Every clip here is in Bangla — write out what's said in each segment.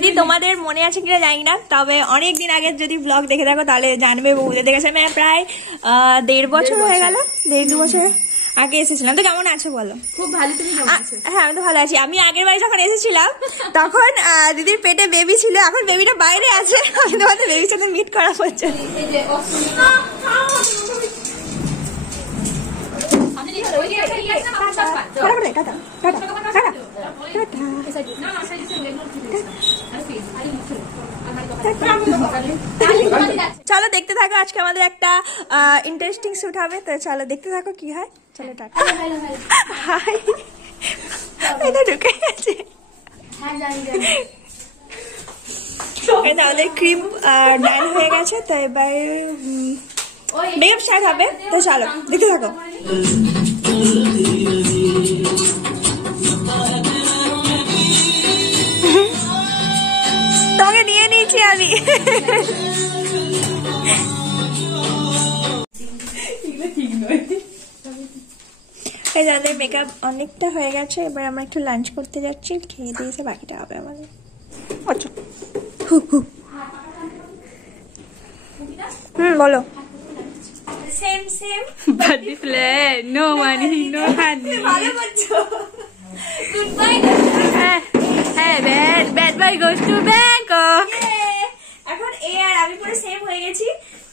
যদি তোমাদের মনে আছে কিনা জানি না, তবে অনেকদিন আগের যদি ব্লগ দেখে থাকো তাহলে জানবে। বৌদি দেখেছে আমি প্রায় 1.5 বছর হয়ে গেল, 1.5-2 বছর আগে এসেছিলাম। তো কেমন আছো বলো? খুব ভালো। তুমি কেমন আছো? হ্যাঁ আমি তো ভালো আছি। আমি আগের বার যখন এসেছিলাম তখন দিদির পেটে বেবি ছিল, এখন বেবিটা বাইরে আছে। আমি তোমাদের বেবির সাথে মিট করা হচ্ছে। চলো দেখতে থাকো, আজকে আমাদের একটা ইন্টারেস্টিং শুট হবে। তো চলো দেখতে থাকো কি হয়। চলো টাটা। হাই, এটা ঢুকে গেছে। আমাদের ক্রিম ডান হয়ে গেছে, তো এবার মেকআপ স্টার্ট হবে। তো চলো দেখতে থাকো। তোমাকে নিয়ে নিয়েছি আমি। এই আমাদের মেকআপ অনেকটা হয়ে গেছে, এবার আমরা একটু লাঞ্চ করতে যাচ্ছি। খেয়ে দিয়েছে, বাকিটা হবে আমাদের। বলো। Same same birthday plan, no money no honey. ভালো করছো। Good bye. হ্যাঁ, bad bye goes to Bangkok. এখন এ আর আমি পুরো সেম হয়ে গেছি,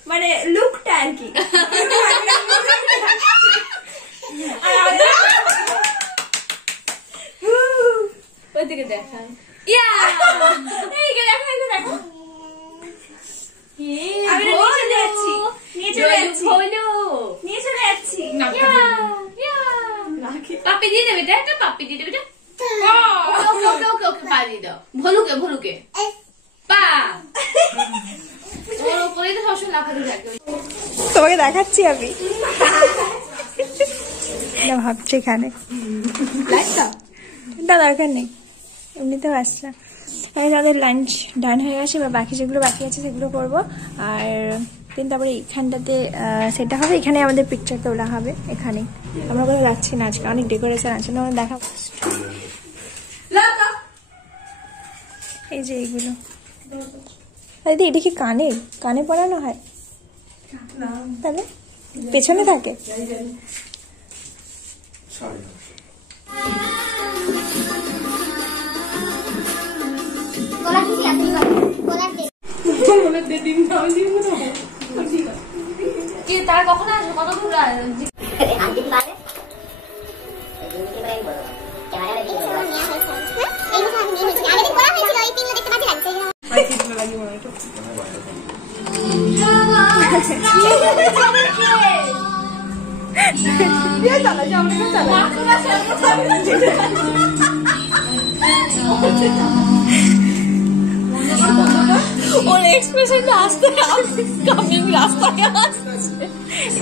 মানে লুকটা আর কি। ওইদিকে দেখা। পাপি দিয়ে দেবে, পাপি দিয়ে দেবে। পা দিয়ে দাও, ভলুকে ভলুকে পা। তোমাকে দেখাচ্ছি আমি। ভাবছি এখানে দরকার নেই, এমনিতেও আসছে। আমাদের লাঞ্চ ডান হয়ে গেছে, এবার বাকি যেগুলো বাকি আছে সেগুলো করবো। আর তারপরে এইখানটাতে সেটা হবে, এখানে আমাদের পিকচার তোলা হবে। এখানে আমরা কোথাও যাচ্ছি না আজকে, অনেক ডেকোরেশন আছে না, দেখাবো। এই যে এইগুলো দিদি, এটা কি কানে পরানো হয়? তাহলে পেছনে থাকে। তারা কখন আসবে? কত দূর? ওর এক্সপ্রেশনটা আসতে কামিং রাস্তায় আসছে।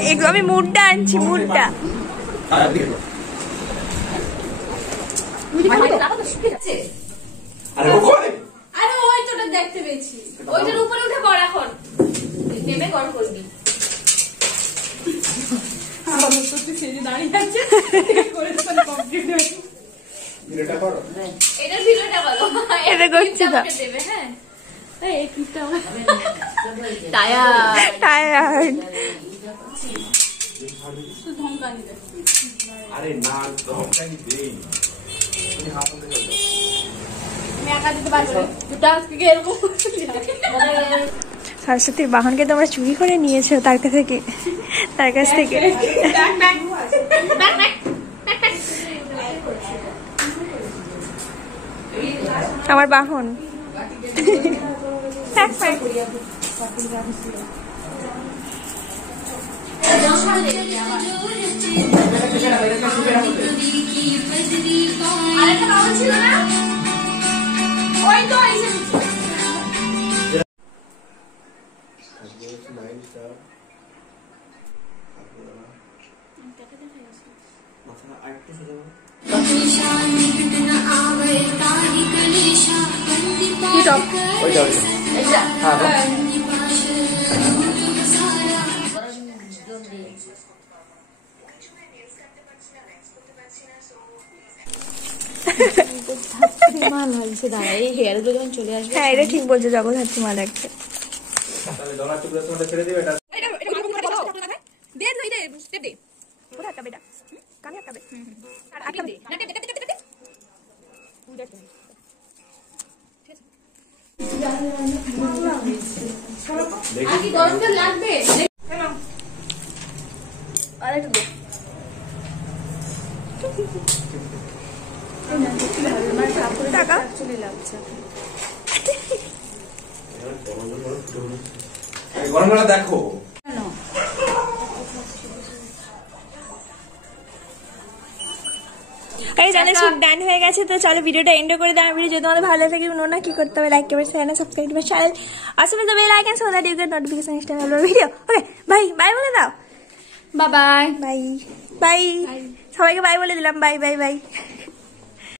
এগুলো আমি মুডটা আনছি, মুডটা। আরে ওই তোটা দেখতে পেয়েছি, ওইটার উপরে উঠে কর, এখন নেমে কর করবি। দাঁড়িয়ে আছে, এটার ভিডিওটা বলো। এটা করছি তো। হ্যাঁ, টায়ার্ড। আরে না, ধমকানি দেই। সরস্বতীর বাহনকে তোমরা চুরি করে নিয়েছো তার কাছ থেকে। আমার বাহন। আরেকটা বাহন ছিল না, ওই তো জগদ্ধাত্রী মা লাগছে। দাঁড়া, এই হেয়ার গুলো যখন চলে আসবে। হ্যাঁ, এটা ঠিক বলছো, জগদ্ধাত্রী মা লাগছে। তাহলে ডলার টুকরো তোমাটা ছেড়ে দিবে এটা। কোথায় আটকাবে এটা? কানে আটকাবে? আর কি গরম জল লাগবে? আর একটু দে। টাকা চলে লাগছে। গরম গলা দেখো। এই জানো শুট ডান হয়ে গেছে, তো চলো ভিডিওটা এন্ড করে দাও। ভিডিও যদি তোমাদের ভালো লাগে না কি করতে হবে, লাইক করবে, শেয়ার সাবস্ক্রাইব করবে channel, also with the bell icon so that you get notification next time I upload video. Okay bye bye বলে দাও। বাই বাই বাই বাই, সবাইকে বাই বলে দিলাম। Bye bye bye.